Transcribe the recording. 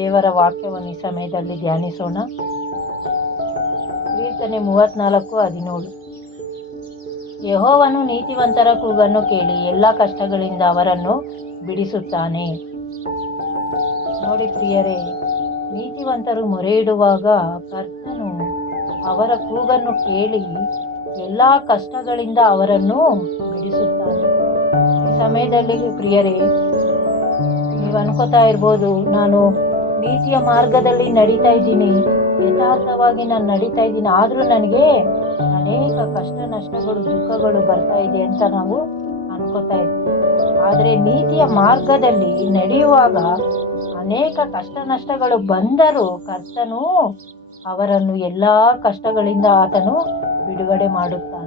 ದೇವರ ವಾಕ್ಯವನ್ನು ಈ ಸಮಯದಲ್ಲಿ ಧ್ಯಾನಿಸೋಣ. ಕೀರ್ತನೆ 34:17. ಯೆಹೋವನು ನೀತಿವಂತರ ಕೂಗನ್ನು ಕೇಳಿ ಎಲ್ಲ ಕಷ್ಟಗಳಿಂದ ಅವರನ್ನು ಬಿಡಿಸುತ್ತಾನೆ. ನೋಡಿ ಪ್ರಿಯರೇ, ನೀತಿವಂತರು ಮೊರೆ ಇಡುವಾಗ ಕರ್ತನು ಅವರ ಕೂಗನ್ನು ಕೇಳಿ ಎಲ್ಲ ಕಷ್ಟಗಳಿಂದ ಅವರನ್ನು ಬಿಡಿಸುತ್ತಾನೆ. ಈ ಸಮಯದಲ್ಲಿ ಪ್ರಿಯರೇ, ನೀವು ಅನ್ಕೋತಾ ಇರ್ಬೋದು, ನಾನು ನೀತಿಯ ಮಾರ್ಗದಲ್ಲಿ ನಡೀತಾ ಇದ್ದೀನಿ, ಯಥಾರ್ಥವಾಗಿ ನಾನು ನಡೀತಾ ಇದ್ದೀನಿ, ಆದರೂ ನನಗೆ ಅನೇಕ ಕಷ್ಟ ನಷ್ಟಗಳು ದುಃಖಗಳು ಬರ್ತಾ ಇದೆ ಅಂತ ನಾವು ಅನ್ಕೋತಾ ಇರ್ತೀವಿ. ಆದರೆ ನೀತಿಯ ಮಾರ್ಗದಲ್ಲಿ ನಡೆಯುವಾಗ ಅನೇಕ ಕಷ್ಟ ನಷ್ಟಗಳು ಬಂದರೂ ಕರ್ತನು ಅವರನ್ನು ಎಲ್ಲ ಕಷ್ಟಗಳಿಂದ ಆತನು ಬಿಡುಗಡೆ ಮಾಡುತ್ತಾನೆ.